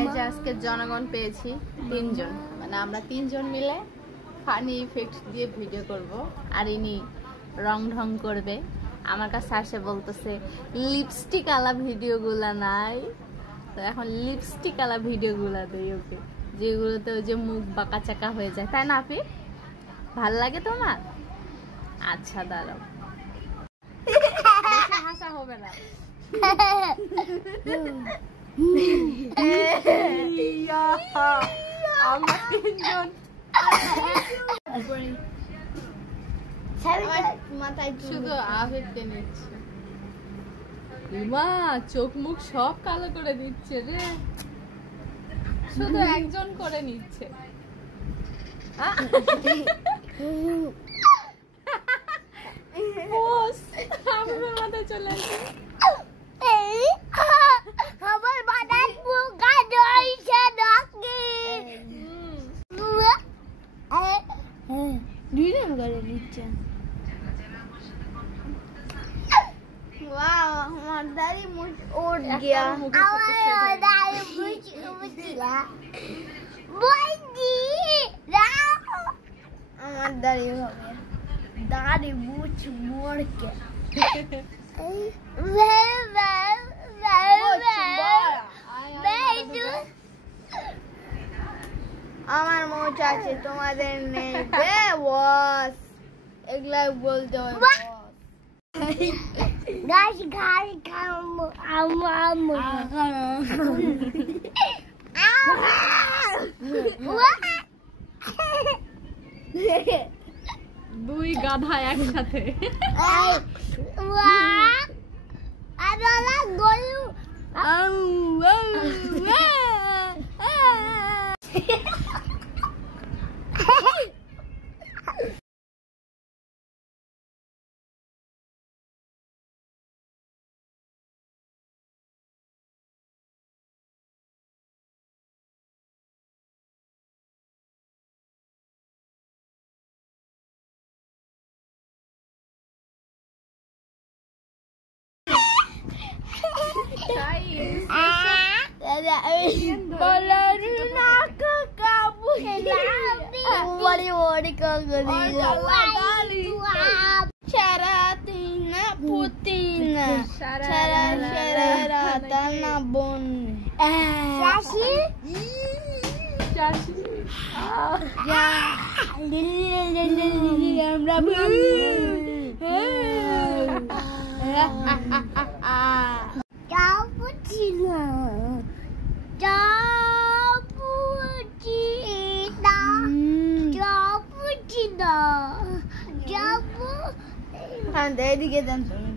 এই যে আজকে জনগণ পেয়েছি 3 জন, মানে আমরা 3 জন মিলে ফানি ইফেক্ট দিয়ে ভিডিও করব। আর ইনি রং ঢং করবে। আমার কাছে আসে বলতেছে লিপস্টিক আলা ভিডিওগুলা নাই, তো এখন লিপস্টিক আলা ভিডিওগুলা দেই ওকে, যেগুলোতে ওই যে মুখ বাঁকা চাকা হয়ে যায়, তাই না আপি? ভাল লাগে তোমার? আচ্ছা দাঁড়াও, হাসা হবে না। আমরা 3 জন শুধু আবেগটা নিচ্ছে। মা চোখ মুখ সব কালো করে দিচ্ছে রে, শুধু একজন করে নিচ্ছে। আমার মাথায় চলে আসে। আমার বাদাম পোকা ধরেছে নাকি? দুইজন করে দিচ্ছে। वाह, हमारा दाढ़ी मुझ उड़ गया। हमारा दाढ़ी मुझ उड़ गया। बंदी, राव। हमारा दाढ़ी हो गया। दाढ़ी मुझ मोड़ के। আমার মোচ আছে তোমাদের নেই বে বস, এগুলা বলতে হয় বস। গাছ গাছ খাবো দুই গাধা একসাথে। গরু Sharatina putina, shararatana bon. Shashi, shashi. Cappuccino, cappuccino, cappuccino, cappuccino. And এদিকে দেন শুনুন।